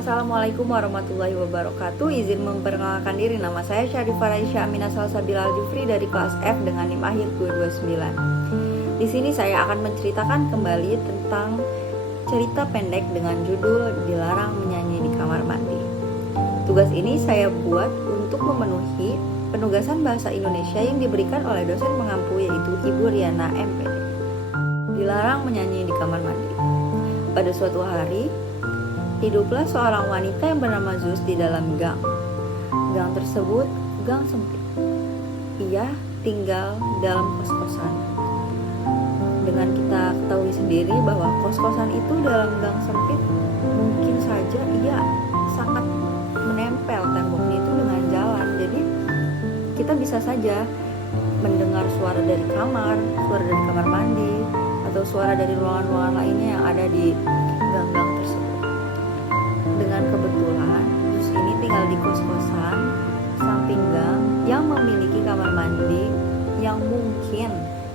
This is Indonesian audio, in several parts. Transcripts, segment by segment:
Assalamualaikum warahmatullahi wabarakatuh. Izin memperkenalkan diri, nama saya Syarifah Raisya Aminah Salsabila Al-Jufri dari kelas F dengan NIM akhir 229. Di sini saya akan menceritakan kembali tentang cerita pendek dengan judul Dilarang Menyanyi di Kamar Mandi. Tugas ini saya buat untuk memenuhi penugasan bahasa Indonesia yang diberikan oleh dosen pengampu, yaitu Ibu Riana MPD. Dilarang menyanyi di kamar mandi. Pada suatu hari, hiduplah seorang wanita yang bernama Zeus di dalam gang. Gang tersebut gang sempit. Ia tinggal dalam kos-kosan. Dengan kita ketahui sendiri bahwa kos-kosan itu dalam gang sempit, mungkin saja ia sangat menempel temboknya itu dengan jalan. Jadi kita bisa saja mendengar suara dari kamar, suara dari kamar mandi, atau suara dari ruangan-ruangan lainnya yang ada di gang-gang tersebut. Dengan kebetulan, Zeus ini tinggal di kos-kosan samping gang yang memiliki kamar mandi yang mungkin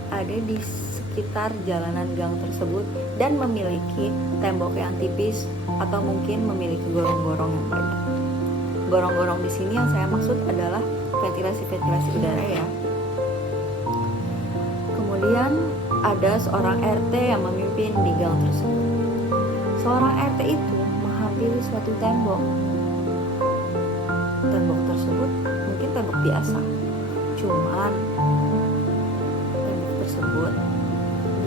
ada di sekitar jalanan gang tersebut dan memiliki tembok yang tipis atau mungkin memiliki gorong-gorong yang banyak. Gorong-gorong di sini yang saya maksud adalah ventilasi udara ya. Kemudian ada seorang RT yang memimpin di gang tersebut. Seorang RT itu menghampiri suatu tembok. Tembok tersebut mungkin tembok biasa, cuman tembok tersebut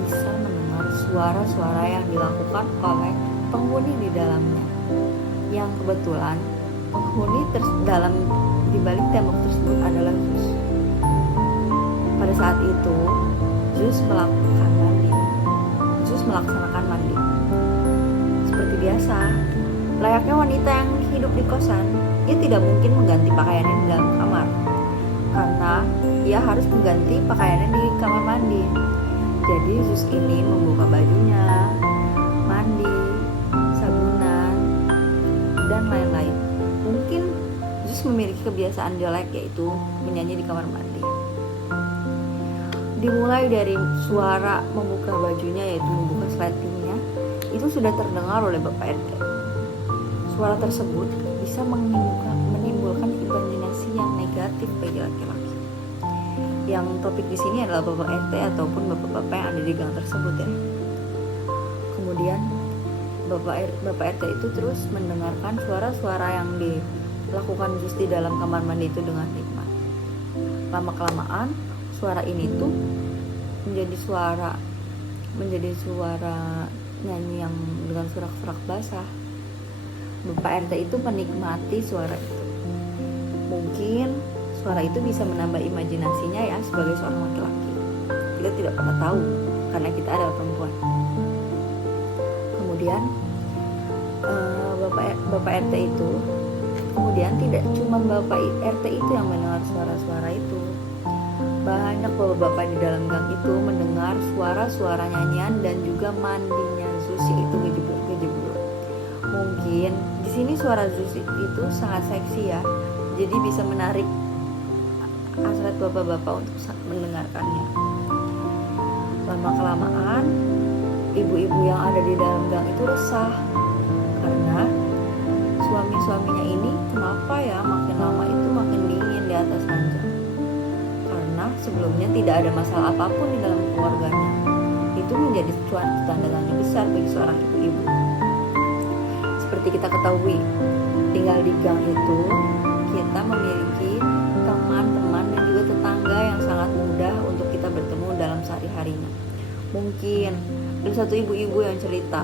bisa mendengar suara-suara yang dilakukan oleh penghuni di dalamnya. Yang kebetulan penghuni dalam di balik tembok tersebut adalah Zeus. Pada saat itu Zeus melaksanakan mandi. Seperti biasa, layaknya wanita yang hidup di kosan, ia tidak mungkin mengganti pakaiannya di dalam kamar, karena ia harus mengganti pakaiannya di kamar mandi. Jadi Zeus ini membuka bajunya, mandi, sabunan, dan lain-lain. Mungkin Zeus memiliki kebiasaan jelek, yaitu menyanyi di kamar mandi. Dimulai dari suara membuka bajunya, yaitu membuka sletingnya, itu sudah terdengar oleh Bapak RT. Suara tersebut bisa menimbulkan imajinasi yang negatif bagi laki-laki. Yang topik di sini adalah Bapak RT ataupun bapak-bapak yang ada di gang tersebut ya. Kemudian Bapak RT itu terus mendengarkan suara-suara yang dilakukan Zeus di dalam kamar mandi itu dengan nikmat. Lama-kelamaan suara ini tuh menjadi suara nyanyi yang dengan sorak-sorak basah. Bapak RT itu menikmati suara itu. Mungkin suara itu bisa menambah imajinasinya ya sebagai seorang laki-laki. Kita tidak pernah tahu karena kita adalah perempuan. Kemudian Bapak RT itu kemudian tidak cuma Bapak RT itu yang mendengar suara-suara itu. Banyak bapak-bapak di dalam gang itu mendengar suara-suara nyanyian dan juga mandinya Zeus itu gejeblok. Mungkin di sini suara Zeus itu sangat seksi ya, jadi bisa menarik hasrat bapak-bapak untuk mendengarkannya. Lama-kelamaan ibu-ibu yang ada di dalam gang itu resah karena suami-suaminya ini kenapa ya makin lama itu makin dingin di atas ranjang. Sebelumnya tidak ada masalah apapun di dalam keluarganya. Itu menjadi suatu tanda tanya besar bagi seorang ibu-ibu. Seperti kita ketahui, tinggal di gang itu kita memiliki teman-teman dan juga tetangga yang sangat mudah untuk kita bertemu dalam sehari-harinya. Mungkin ada satu ibu-ibu yang cerita,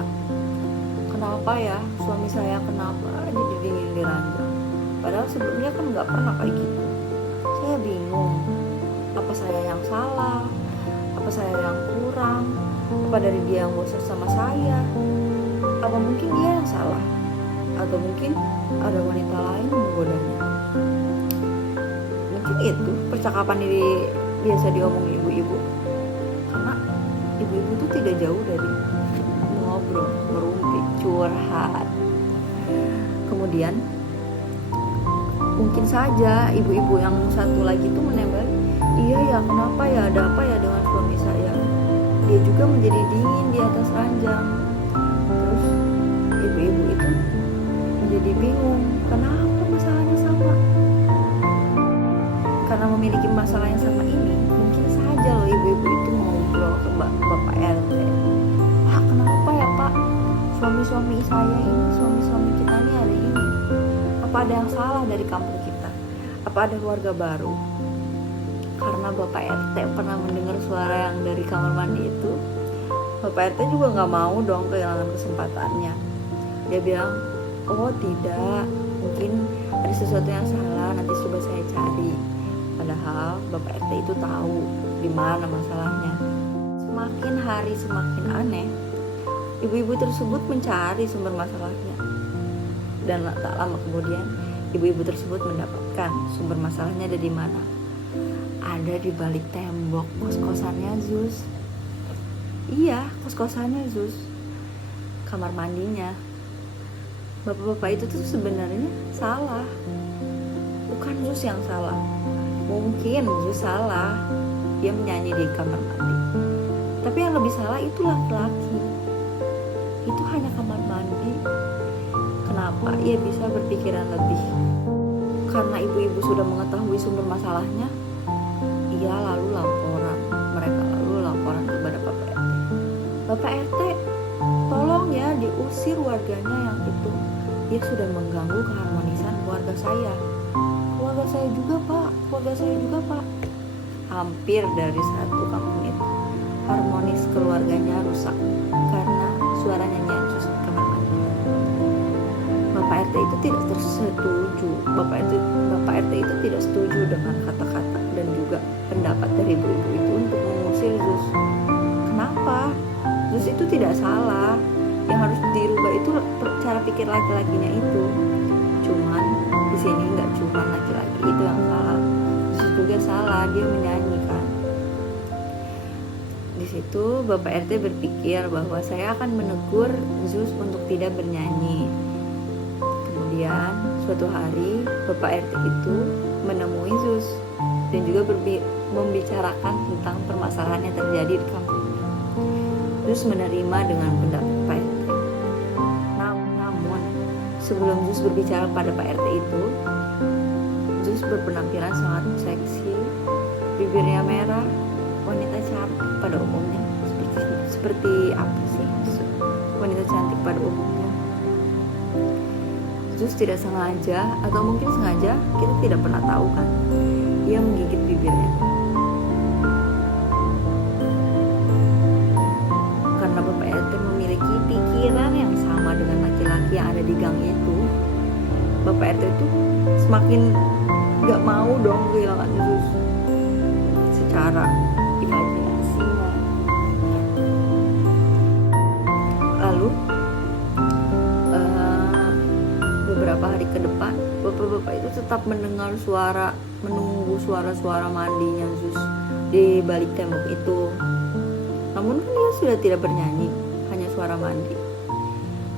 kenapa ya suami saya kenapa jadi dingin di ranjang, padahal sebelumnya kan nggak pernah kayak gitu. Saya bingung, apa saya yang salah, apa saya yang kurang, apa dari dia yang bosan sama saya, apa mungkin dia yang salah, atau mungkin ada wanita lain yang menggodanya. Mungkin itu percakapan biasa diomong ibu-ibu, karena ibu-ibu itu tidak jauh dari ngobrol, merumpi, curhat. Kemudian mungkin saja ibu-ibu yang satu lagi itu menembak, iya ya, kenapa ya, ada apa ya dengan suami saya, dia juga menjadi dingin di atas ranjang. Terus ibu-ibu itu menjadi jadi bingung, kenapa masalahnya sama? Karena memiliki masalah yang sama ini, mungkin saja loh ibu-ibu itu ngobrol ke Bapak RT. Pak, kenapa ya Pak? Suami-suami saya ini, suami-suami kita ini ada ini. Apa ada yang salah dari kampung kita? Apa ada keluarga baru? Karena Bapak RT pernah mendengar suara yang dari kamar mandi itu, Bapak RT juga gak mau dong kehilangan kesempatannya. Dia bilang, oh tidak, mungkin ada sesuatu yang salah, nanti coba saya cari. Padahal Bapak RT itu tahu di mana masalahnya. Semakin hari semakin aneh, ibu-ibu tersebut mencari sumber masalahnya. Dan tak lama kemudian, ibu-ibu tersebut mendapatkan sumber masalahnya ada di mana. Ada di balik tembok kos-kosannya Zus. Iya, kos-kosannya Zus. Kamar mandinya. Bapak-bapak itu tuh sebenarnya salah. Bukan Zus yang salah. Mungkin Zus salah. Dia menyanyi di kamar mandi. Tapi yang lebih salah itu laki-laki. Itu hanya kamar mandi. Kenapa ia bisa berpikiran lebih? Karena ibu-ibu sudah mengetahui sumber masalahnya, ia lalu laporan. Mereka lalu laporan kepada Bapak RT. Bapak RT, tolong ya diusir warganya yang itu. Dia sudah mengganggu keharmonisan keluarga saya. Keluarga saya juga Pak, keluarga saya juga Pak. Hampir dari satu kampung itu, harmonis keluarganya rusak karena suara nyanyian Zus di kamar mandi. Bapak RT itu tidak setuju. Bapak RT itu tidak setuju dengan kata-kata dan juga pendapat dari ibu-ibu itu untuk mengusir Zus. Kenapa? Zus itu tidak salah. Yang harus dirubah itu cara pikir laki-lakinya itu. Cuman di sini nggak cuma laki-laki itu yang salah. Zus juga salah, dia menyanyikan. Di situ Bapak RT berpikir bahwa saya akan menegur Zus untuk tidak bernyanyi. Kemudian suatu hari Bapak RT itu menemui Zus dan juga membicarakan tentang permasalahan yang terjadi di kampung. Zus menerima dengan pendapat Pak RT. Namun sebelum Zus berbicara pada Pak RT itu, Zus berpenampilan sangat seksi, bibirnya merah, wanita cantik pada umumnya. Seperti apa sih wanita cantik pada umumnya? Zus tidak sengaja atau mungkin sengaja, kita tidak pernah tahu kan, ia menggigit bibirnya. Karena Bapak RT memiliki pikiran yang sama dengan laki-laki yang ada di gang itu, Bapak RT itu semakin gak mau dong kehilangan Zus secara imajinasinya. Lalu beberapa hari ke depan, bapak-bapak itu tetap mendengar menunggu suara-suara mandinya Zus di balik tembok itu. Namun kan dia sudah tidak bernyanyi, hanya suara mandi.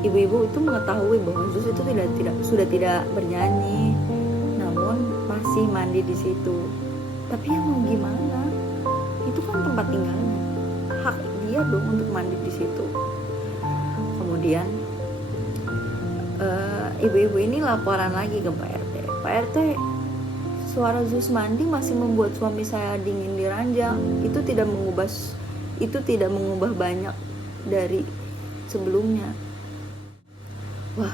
Ibu-ibu itu mengetahui bahwa Zus itu sudah tidak bernyanyi, namun masih mandi di situ. Tapi ya mau gimana? Itu kan tempat tinggalnya, hak dia dong untuk mandi di situ. Kemudian ibu-ibu ini laporan lagi ke Pak RT. Pak RT, suara Zus mandi masih membuat suami saya dingin di ranjang. Itu tidak mengubah banyak dari sebelumnya. Wah,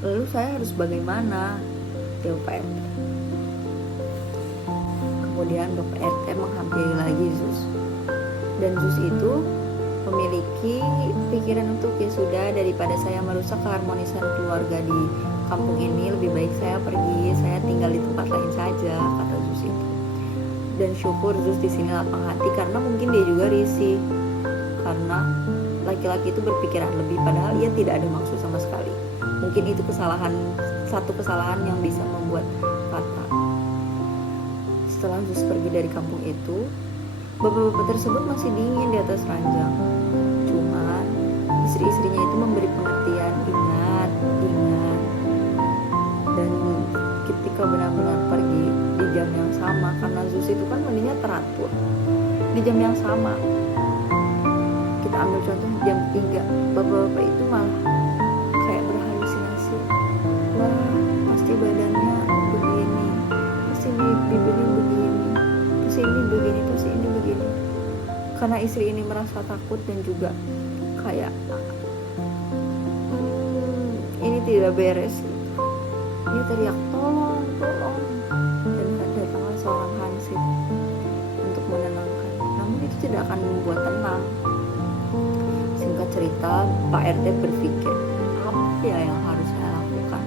lalu saya harus bagaimana? Jawab Pak RT. Kemudian Bapak RT menghampiri lagi Zus. Dan Zus itu memiliki pikiran untuk ya sudah, daripada saya merusak keharmonisan keluarga di kampung ini, lebih baik saya pergi, saya tinggal di tempat lain saja, kata Zus itu. Dan syukur Zus di sini lapang hati karena mungkin dia juga risih karena laki-laki itu berpikiran lebih padahal ia tidak ada maksud sama sekali. Mungkin itu satu kesalahan yang bisa membuat fatal. Setelah Zus pergi dari kampung itu, bapak-bapak tersebut masih dingin di atas ranjang. Cuman istri-istrinya itu memberi pengertian, ingat. Dan ketika benar-benar pergi di jam yang sama, karena Zus itu kan mandinya teratur di jam yang sama. Kita ambil contoh jam 3, bapak-bapak itu malah kayak berhalusinasi. mana istri ini merasa takut dan juga kayak ini tidak beres gitu. Dia teriak tolong, tolong, dan datanglah seorang hansip untuk menenangkan. Namun itu tidak akan membuat tenang. Singkat cerita, Pak RT berpikir, apa ya yang harus saya lakukan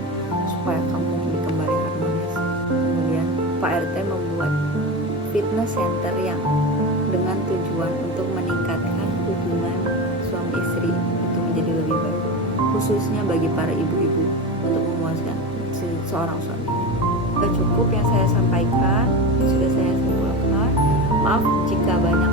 supaya kampung ini kembali harmonis. Kemudian Pak RT membuat fitness center yang dengan tujuan untuk meningkatkan hubungan suami istri itu menjadi lebih baik, khususnya bagi para ibu-ibu untuk memuaskan seorang suami. Sudah cukup yang saya sampaikan, sudah saya simpulkan. Maaf jika banyak